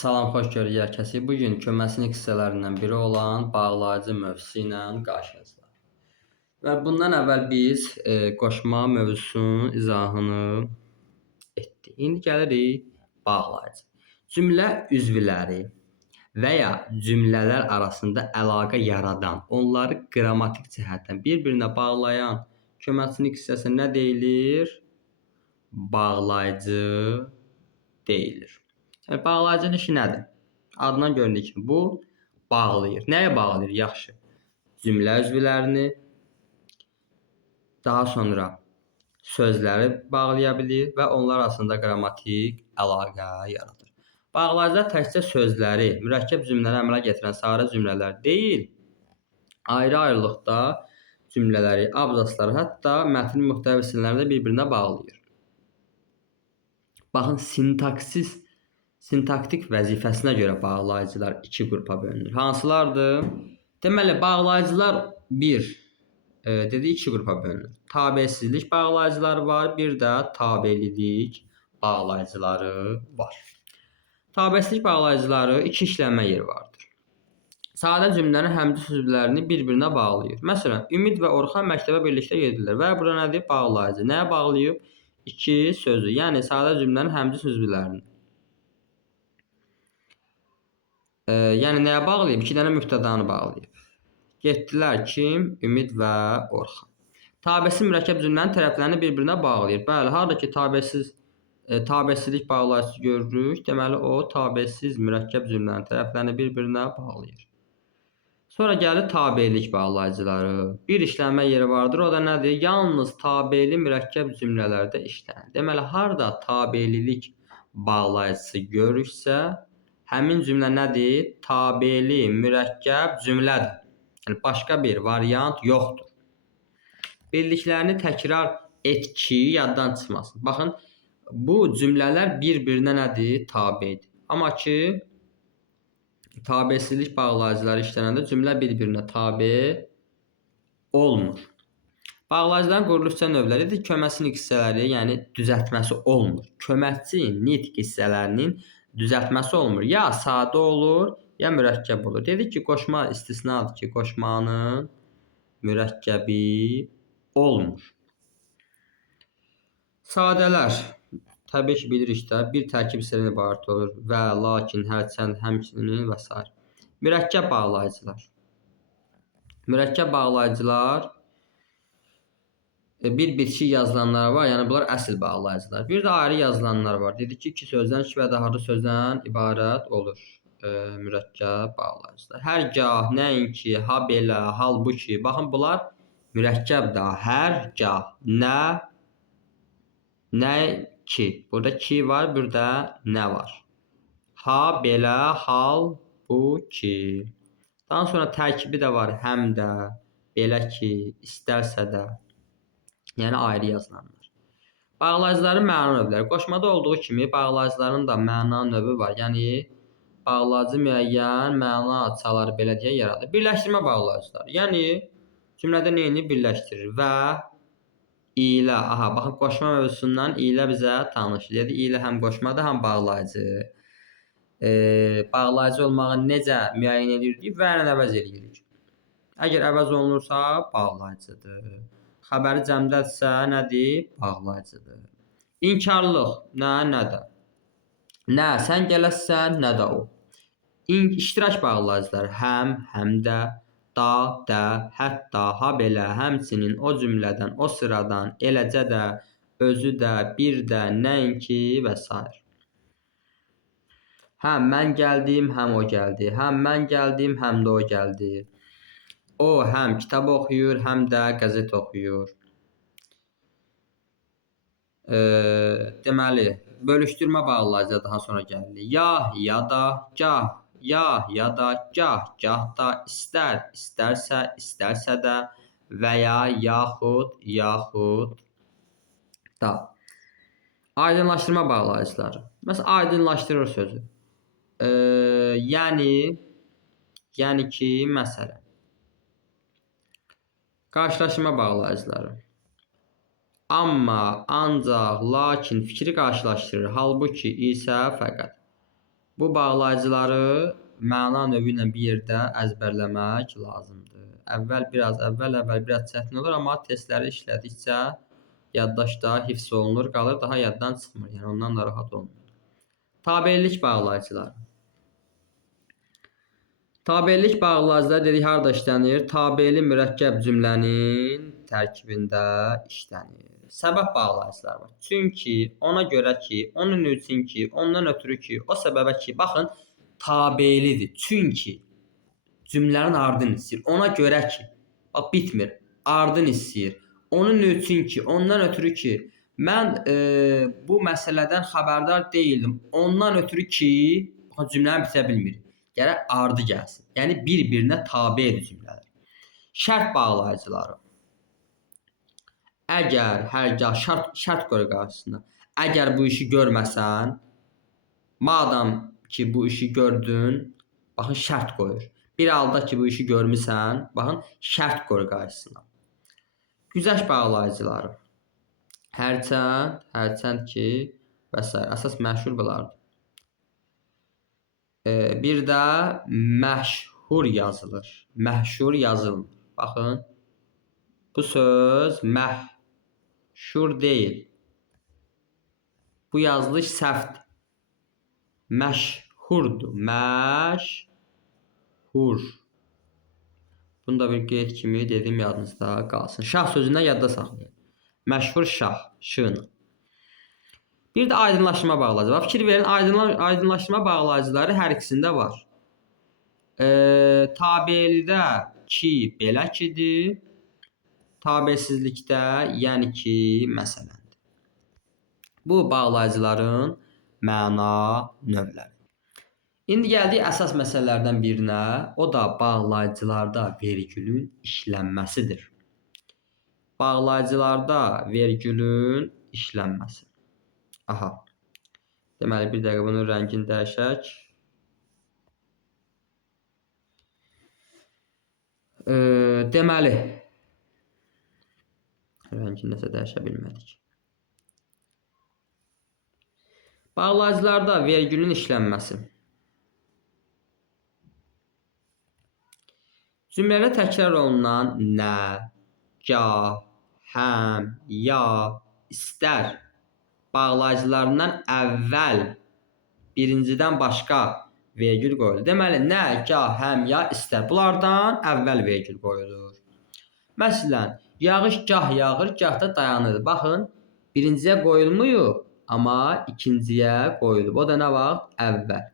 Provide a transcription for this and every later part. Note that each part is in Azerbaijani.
Salam, xoş gördük hər kəsi. Bu gün köməkçilik hissələrindən biri olan bağlayıcı mövzusu ilə qarşınızdayıq. Və bundan əvvəl biz qoşma mövzusunun izahını etdik. İndi gəlirik bağlayıcı. Cümlə üzvləri və ya cümlələr arasında əlaqə yaradan, onları qrammatik cəhətdən bir-birinə bağlayan köməkçilik hissəsinə nə deyilir? Bağlayıcı deyilir. Yəni, bağlayıcının işi nədir? Adından göründüyü kimi bu bağlayır. Nəyə bağlayır? Yaxşı. Cümlə üzvlərini, daha sonra sözləri bağlaya bilir və onlar arasında qrammatik əlaqə yaradır. Bağlayıcılar təkcə sözləri, mürəkkəb cümlələri əmələ gətirən sadə cümlələr deyil, ayrı-ayrılıqda cümlələri, abzasları, hətta mətnin müxtəlif hissələrini də bir-birinə bağlayır. Baxın, sintaktik vəzifəsinə görə bağlayıcılar iki qrupa bölünür. Hansılardır? Deməli, bağlayıcılar iki qrupa bölünür. Tabesizlik bağlayıcıları var, bir də tabelilik bağlayıcıları var. Tabesizlik bağlayıcıları iki işlənmə yeri vardır. Sadə cümlənin həmci sözlərini bir-birinə bağlayır. Məsələn, Ümid və Orxan məktəbə birlikdə gedirlər və bura nədir? Bağlayıcı. Nəyə bağlayıb? İki sözü, yəni sadə cümlənin həmci sözlərini. Yəni nəyə bağlayıb? İki dənə mübtədanı bağlayıb. Getdilər kim? Ümid və Orxan. Tabesiz mürəkkəb cümlənin tərəflərini bir-birinə bağlayır. Bəli, harada ki tabesizlik bağlayıcısı görürük, deməli o tabesiz mürəkkəb cümlənin tərəflərini bir-birinə bağlayır. Sonra gəlir tabelik bağlayıcıları. Bir işlənmə yeri vardır, o da nədir? Yalnız tabeli mürəkkəb cümlələrdə işlənir. Deməli, harada tabelilik bağlayıcısı görürüksə, həmin cümlə nədir? Tabeli mürəkkəb cümlədir. Yəni, başqa bir variant yoxdur. Bildiklərini təkrar et ki, yaddan çıxmasın. Baxın, bu cümlələr bir-birinə nədir? Tabedir. Amma ki, tabesizlik bağlayıcıları işlənəndə cümlə bir-birinə tabe olmur. Bağlayıcıların quruluşça növləridir. Köməkçilik hissələri, yəni düzəltməsi olmur. Köməkçi nitq hissələrinin düzəltməsi olmur. Ya sadə olur, ya mürəkkəb olur. Dedik ki, qoşma istisnadır ki, qoşmanın mürəkkəbi olmur. Sadələr, təbii ki, bilirik də, bir tərkib hissədən ibarət olur və, lakin, hərçənd, həmçinin və s. Mürəkkəb bağlayıcılar. Mürəkkəb bağlayıcılar bir bitki yazılanlar var, yəni bunlar əsl bağlayıcılar. Bir də ayrı yazılanlar var. Dedik ki, iki sözdən, iki və daha da sözdən ibarət olur mürəkkəb bağlayıcılar. Hərgah, nəinki, ha belə, halbuki. Baxın, bunlar mürəkkəbdir. Hərgah, nə ki. Burada ki var, burada nə var. Ha belə, halbuki. Daha sonra tərkibi də var. Həm də, belə ki, istərsə də. Yəni ayrı yazılanlar. Bağlayıcıların məna növləri. Qoşmada olduğu kimi bağlayıcıların da məna növü var. Yəni bağlayıcı müəyyən məna açarları belə deyə yaradır. Birləşdirmə bağlayıcıları. Yəni cümlədə neyini birləşdirir? Və, ilə. Aha, baxın, qoşma mövzusundan ilə bizə tanış. Dedi, ilə həm qoşmadır, həm bağlayıcı. Bağlayıcı olmağı necə müəyyən edirik? Və ilə əvəz edirik. Əgər əvəz olunursa, bağlayıcıdır. Xəbəri cəmdədirsə, nədir? Bağlayıcıdır. İnkarlıq, nədə? Nə, sən gələsən, nə də o. İştirak bağlayıcıları, həm də, da, də, hətta, ha belə, həmçinin, o cümlədən, o sıradan, eləcə də, özü də, bir də, nəinki və s. Həm mən gəldim, həm o gəldi. Həm mən gəldim, həm də o gəldi. O həm kitab oxuyur, həm də qəzet oxuyur. Deməli, bölüşdürmə bağlayıcıya daha sonra gəlir. Ya da, gah, ya da, gah da, istərsə, istərsə də və ya, yaxud da. Aydınlaşdırma bağlayıcıları. Məsələn, aydınlaşdırır sözü. Yəni ki, məsələn. Qarşılaşdırma bağlayıcıları. Amma, ancaq, lakin fikri qarşılaşdırır. Halbuki isə fəqət. Bu bağlayıcıları məna növü ilə bir yerdə əzbərləmək lazımdır. Əvvəl biraz çətin olur, amma testləri işlədikcə yaddaşda hifz olunur, qalır, daha yaddan çıxmır. Yəni ondan da rahat olmayın. Tabelilik bağlayıcıları. Tabelilik bağlayıcıları dedik harda işlənir? Tabeli mürəkkəb cümlənin tərkibində işlənir. Səbəb bağlayıcıları var. Çünki, ona görə ki, onun üçün ki, ondan ötürü ki, o səbəbə ki, baxın, tabelidir. Çünki cümlənin ardını istəyir. Ona görə ki, bax bitmir. Ardını istəyir. Onun üçün ki, ondan ötürü ki, mən bu məsələdən xəbərdar deyildim. Ondan ötürü ki, baxın cümləni bitirə bilmirik. Gərək ardı gəlsin. Yəni bir-birinə tabedir cümlələr. Şərt bağlayıcıları. Əgər hərgah şərt qoyur qarşısına. Əgər bu işi görməsən, madam ki bu işi gördün, baxın şərt qoyur. Bir halda ki bu işi görmüsən, baxın şərt qoyur qarşısına. Güzəşt bağlayıcıları. Hərçənd ki və s. əsas məşhur bunlardır. Bir də məşhur yazılır. Məşhur yazılmır. Baxın. Bu söz məşhur deyil. Bu yazılış səhvdir. Məşhurdur. Məşhur. Bunu da bir qeyd kimi dedim yadınızda qalsın. Şah sözündən yadda saxlayın. Məşhur şah. Şığın. Bir də aydınlaşma bağlayıcıları. Fikir verin, aydınlaşma bağlayıcıları hər ikisində var. Tabelidə ki, belə kidir. Tabesizlikdə, yəni ki, məsələndir. Bu bağlayıcıların məna növləri. İndi gəldik əsas məsələlərdən birinə. O da bağlayıcılarda vergülün işlənməsidir. Bağlayıcılarda vergülün işlənməsi. Aha. Deməli, bir dəqiqə bunun rəngini dəyişək. Deməli, rəngini nəsə dəyişə bilmədik. Bağlayıcılarda vergülün işlənməsi. Cümlədə təkrar olunan nə, gah, həm, ya, istər bağlayıcılarından əvvəl birincidən başqa vergül qoyulur. Deməli, nə, gah, həm, ya, istər. Bunlardan əvvəl vergül qoyulur. Məsələn, yağış gah yağır, gah da dayanır. Baxın, birinciyə qoyulmuyub, amma ikinciyə qoyulub. O da nə vaxt? Əvvəl.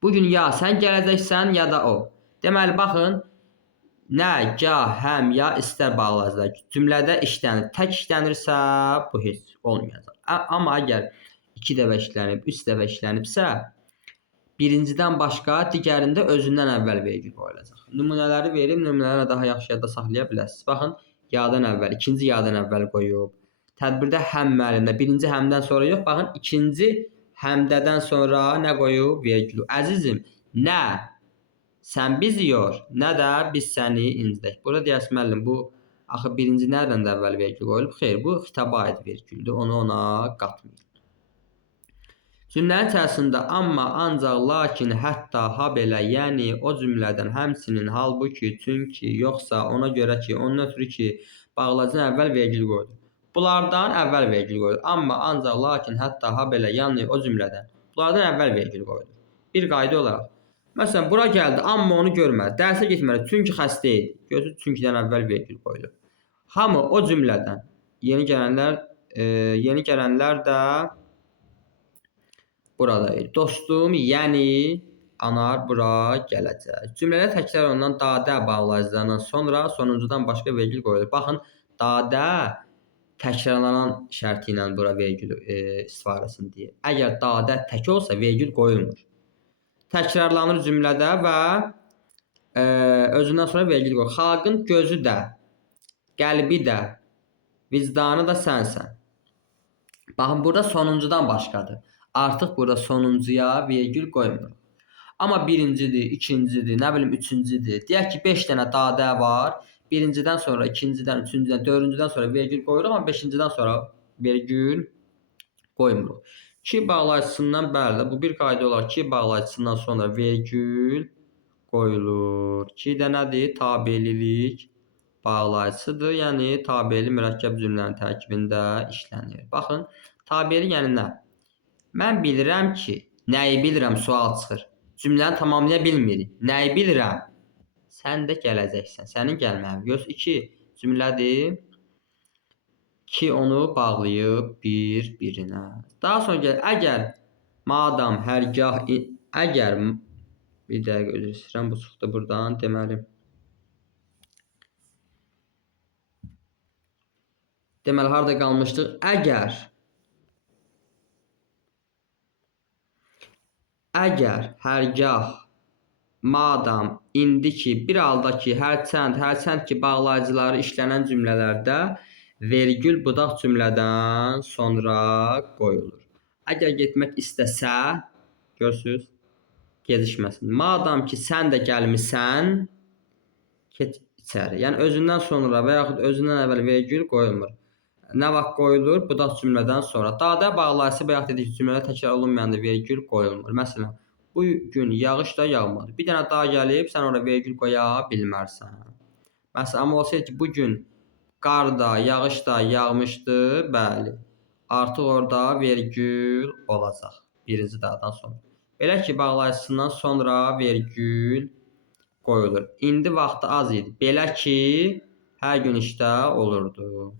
Bugün ya sən gələcəksən, ya da o. Deməli, baxın, nə, gah, həm, ya, istər bağlayıcılar cümlədə işlənir. Tək işlənirsə, bu heç olmayacaq. Amma əgər 2 dəfə işlənib, 3 dəfə işlənibsə, birincidən başqa digərində özündən əvvəl vergül qoyulacaq. Nümunələri verib, nümunələri daha yaxşı yadda saxlaya bilərsiniz. Baxın, yadan əvvəl, ikinci yadan əvvəl qoyub. Tədbirdə həm müəllimdə birinci həmdən sonra yox, baxın, ikinci həmdədən sonra nə qoyub? Vergül. Əzizim, nə sən bizi yor, nə də biz səni incidək. Burada deyərsiniz, müəllim, bu axı birinci nədən də əvvəl vergül qoyulub? Xeyr, bu xitaba aid vergüldür. Onu ona qatmayın. Cümlənin içərisində amma, ancaq, lakin, hətta, habelə, yəni o cümlədən həmçinin, halbuki, çünki, yoxsa, ona görə ki, onun ötürü ki, bağlayıcıdan əvvəl vergül qoyulur. Bunlardan əvvəl vergül qoyulur. Amma, ancaq, lakin, hətta, habelə, yəni o cümlədən. Bunlardan əvvəl vergül qoyulur. Bir qayda olaraq. Məsələn, bura gəldi, amma onu görmədi. Dərsə getmədi, çünki xəstə idi. Gözü çünkidən əvvəl vergül qoyulur. Hamı o cümlədən. Yeni gələnlər də buradayır. Dostum, yəni anar bura gələcək. Cümlədə təkrar olunan dadə bağlayıcılarından sonra sonuncudan başqa vergül qoyulur. Baxın, dadə təkrarlanan şərti ilə bura vergül istifadəsini deyir. Əgər dadə tək olsa vergül qoyulmur. Təkrarlanır cümlədə və özündən sonra vergül qoyulur. Xalqın gözü də, qəlbi də, vicdanı da sənsən. Baxın, burada sonuncudan başqadır. Artıq burada sonuncuya vergül qoymuruq. Amma birincidir, ikincidir, nə bilim, üçüncüdür. Deyək ki, 5 dənə dadə var. Birincidən sonra, ikincidən, üçüncüdən, dördüncüdən sonra vergül qoyuruq, amma beşincidən sonra vergül qoymuruq. Ki bağlayıcısından bəli, bu bir qayda olaraq ki bağlayıcısından sonra vergül qoyulur. Ki də nədir? Tabelilik bağlayıcısıdır. Yəni tabeli mürəkkəb cümlənin tərkibində işlənir. Baxın, tabeli yəni nə? Mən bilirəm ki, nəyi bilirəm sual çıxır. Cümləni tamamlaya bilmirik. Nəyi bilirəm? Sən də gələcəksən. Sənin gəlməyin. Göz 2 cümlədir ki, onu bağlayıb bir-birinə. Daha sonra gəl, əgər madam hərgah əgər bir dəqiqə üzr istəyirəm, bu çıxdı burdan, deməli harda qalmışdıq? Əgər hərgah madam indi ki, bir halda ki, hərçənd ki, bağlayıcıları işlənən cümlələrdə vergül budaq cümlədən sonra qoyulur. Əgər getmək istəsə, görürsünüz, gecikməsin. Madam ki, sən də gəlmisən, keç içəri. Yəni özündən sonra və yaxud özündən əvvəl vergül qoyulmur. Nə vaxt qoyulur? Budaq cümlədən sonra. Dadə bağlayıcısı bayaq dedik cümlədə təkrar olunmayanda vergül qoyulmur. Məsələn, bu gün yağış da yağmadı. Bir dənə daha gəlib, sən ora vergül qoya bilmərsən. Məsələn, amma olsaydı ki, bu gün qar da, yağış da yağmışdı, bəli. Artıq orada vergül olacaq. Birinci dağdan sonra. Belə ki, bağlayıcısından sonra vergül qoyulur. İndi vaxtı az idi. Belə ki, hər gün işdə olurdu.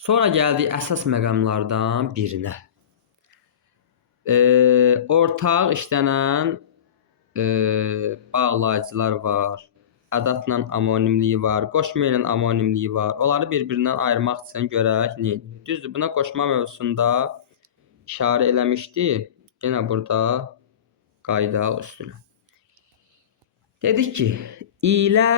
Sonra gəldik əsas məqamlardan birinə. Ortaq işlənən bağlayıcılar var. Ədatla amonimliyi var, qoşma ilə amonimliyi var. Onları bir-birindən ayırmaq üçün görək nə edilir. Düzdür, buna qoşma mövzusunda işarə eləmişdi. Yenə burada qayda üstünə. Dedik ki, ilə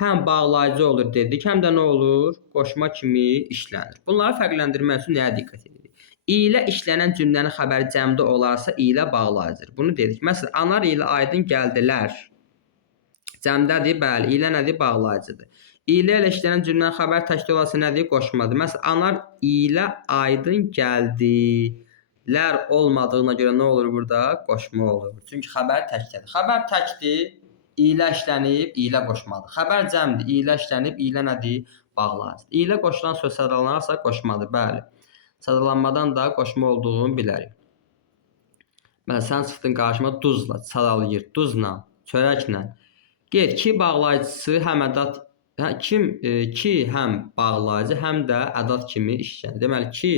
həm bağlayıcı olur dedik, həm də nə olur? Qoşma kimi işlənir. Bunları fərqləndirmək üçün nəyə diqqət edirik? İlə işlənən cümlənin xəbəri cəmdə olarsa ilə bağlayıcıdır. Bunu dedik. Məsələn, anar ilə Aydın gəldilər. Cəmdədir, bəli. İlə nədir? Bağlayıcıdır. İlə ilə işlənən cümlənin xəbəri təkdə olarsa nədir? Qoşmadır. Məsələn, anar ilə Aydın gəldilər olmadığına görə nə olur burada? Qoşma olur. Çünki xəbər təkdədir. Xəbər təkdir. İlə işlənib, ilə qoşmadır. Xəbər cəmdir, ilə işlənib, ilə nədir? Bağlayıcıdır. İlə qoşulan söz sadalanarsa qoşmadır, bəli. Sadalanmadan da qoşma olduğunu bilərik. Məsələn, sən çıxdın qarşıma duzla, sadalayır, duzla, çörəklə. Get ki, bağlayıcısı həm ədat, ki həm bağlayıcı, həm də ədat kimi işlənir. Deməli ki,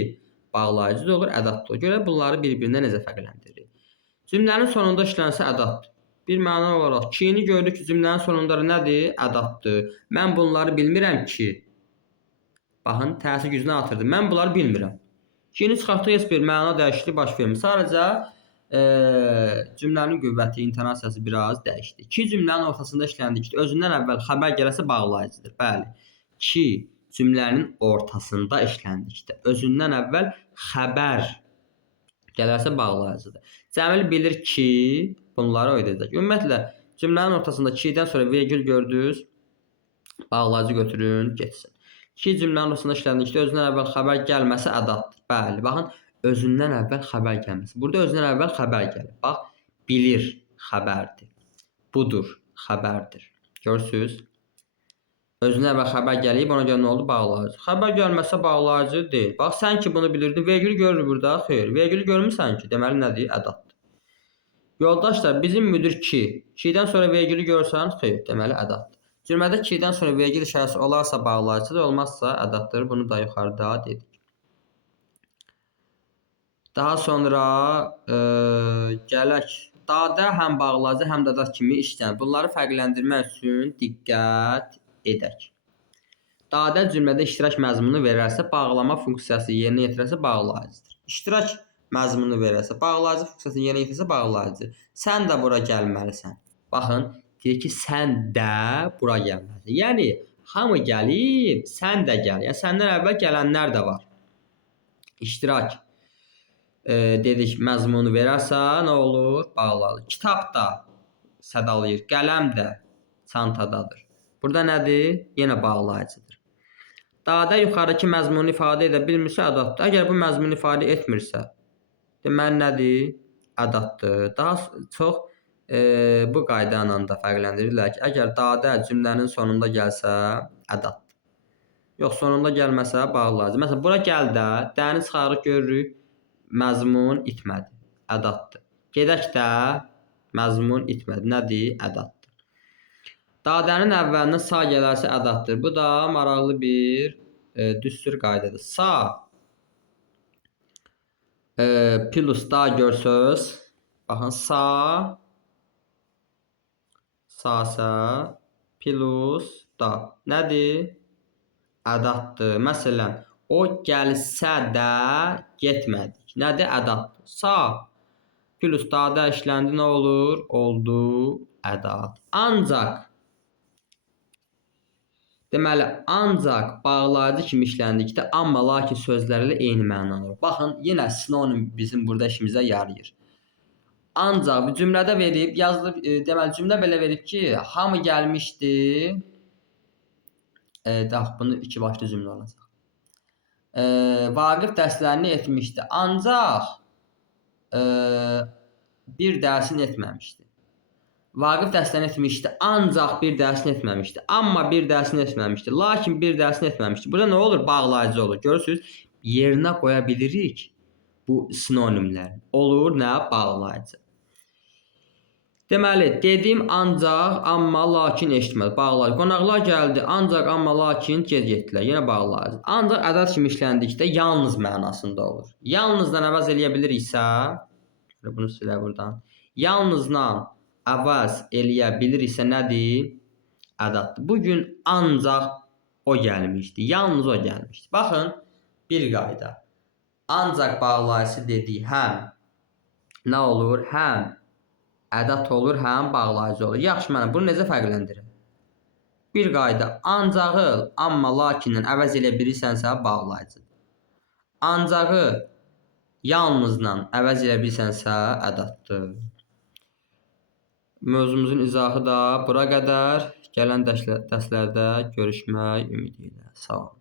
bağlayıcı da olur, ədat da olur. Görə bunları bir-birinə necə fərqləndirir? Cümlənin sonunda işlənsə ədatdır. Bir məna olaraq ki-ni gördük ki, cümlənin sonunda nədir? Ədatdır. Mən bunları bilmirəm ki. Baxın, təsir gücünü artırdı. Mən bunları bilmirəm. Ki-ni çıxartdıq, heç bir məna dəyişikliyi baş vermir. Sadəcə cümlənin qüvvəti, intonasiyası biraz dəyişdi. Ki cümlənin ortasında işləndikdə özündən əvvəl xəbər gələsə bağlayıcıdır. Bəli. Ki cümlənin ortasında işləndikdə özündən əvvəl xəbər gələrsə bağlayıcıdır. Cəmil bilir ki, bunları öyrədəcək. Ümumiyyətlə, cümlənin ortasında ki-dən sonra vergül gördünüz, bağlayıcı götürün, getsin. Ki cümlənin ortasında işləndikdə özündən əvvəl xəbər gəlməsə ədatdır. Bəli, baxın, özündən əvvəl xəbər gəlməsi. Burada özündən əvvəl xəbər gəlir. Bax, bilir xəbərdir. Budur xəbərdir. Görürsünüz? Özündən əvvəl xəbər gəlib, ona görə nə oldu? Bağlayıcı. Xəbər gəlməsə bağlayıcı deyil. Bax, sən ki bunu bilirdin, vergül görür burada. Xeyr, vergülü görmürsən ki, deməli nədir? Ədatdır. Yoldaşlar, bizim müdir ki, ki-dən sonra vergülü görürsən, xeyr, deməli ədatdır. Cümlədə ki-dən sonra vergül işarəsi olarsa bağlayıcıdır, olmazsa ədatdır. Bunu da yuxarıda dedik. Daha sonra gələk. Dadə həm bağlayıcı, həm də ədat kimi işlənir. Bunları fərqləndirmək üçün diqqət edək. Dadə cümlədə iştirak məzmunu verərsə, bağlama funksiyası yerinə yetirərsə bağlayıcıdır. İştirak məzmunu verərsə, bağlayıcı funksiyasını yerinə yetirsə bağlayıcıdır. Sən də bura gəlməlisən. Baxın, deyir ki, sən də bura gəlməlisən. Yəni, hamı gəlib, sən də gəl. Yəni, səndən əvvəl gələnlər də var. İştirak dedik, məzmunu verərsə, nə olur? Bağlayıcı. Kitab da sədalayır, qələm də çantadadır. Burada nədir? Yenə bağlayıcıdır. Dadə yuxarıdakı məzmunu ifadə edə bilmirsə ədatdır. Əgər bu məzmunu ifadə etmirsə, deməli nədir? Ədatdır. Daha çox bu qayda ilə də fərqləndirirlər ki, əgər dadə cümlənin sonunda gəlsə ədatdır. Yox, sonunda gəlməsə bağlayıcı. Məsələn, bura gəl də, dəni çıxarıq görürük, məzmun itmədi. Ədatdır. Gedək də, məzmun itmədi. Nədir? Ədatdır. Dadənin əvvəlinə sa gələrsə ədatdır. Bu da maraqlı bir düstur qaydadır. Sa plus da görsöz. Baxın, sa plus da. Nədir? Ədatdır. Məsələn, o gəlsə də getmədik. Nədir? Ədatdır. Sa plus dadə işləndi, nə olur? Oldu ədat. Ancaq deməli, ancaq bağlayıcı kimi işləndikdə amma, lakin sözlərlə eyni məna olur. Baxın, yenə sinonim bizim burada işimizə yarayır. Ancaq bu cümlədə verib, yazılıb, deməli, cümlə belə verib ki, hamı gəlmişdi. Bunu iki başlı cümlə olacaq. Vaqif dərslərini etmişdi, ancaq bir dərsini etməmişdi. Vaqif dərsini etmişdi, ancaq bir dərsini etməmişdi. Amma bir dərsini etməmişdi, lakin bir dərsini etməmişdi. Burada nə olur? Bağlayıcı olur. Görürsünüz, yerinə qoya bilirik bu sinonimlər. Olur nə? Bağlayıcı. Deməli, dedim ancaq, amma, lakin eşitmədi. Bağlayıcı. Qonaqlar gəldi, ancaq, amma, lakin gec getdilər. Yenə bağlayıcı. Ancaq ədəd kimi işləndikdə yalnız mənasında olur. Yalnızdan əvəz eləyə biliriksə, bunu silə buradan. Yalnızla əvəz eləyə biliriksə nədir? Ədaddır. Bugün ancaq o gəlmişdi. Yalnız o gəlmişdi. Baxın, bir qayda. Ancaq bağlayıcı dediyi həm nə olur? Həm ədad olur, həm bağlayıcı olur. Yaxşı, mənə bunu necə fərqləndirir? Bir qayda. Ancağı, amma, lakindən əvəz eləyə bilirsənsə bağlayıcıdır. Ancağı yalnızla əvəz eləyə bilirsənsə ədaddır. Mövzumuzun izahı da bura qədər. Gələn dərslərdə görüşmək ümidi ilə. Sağ olun.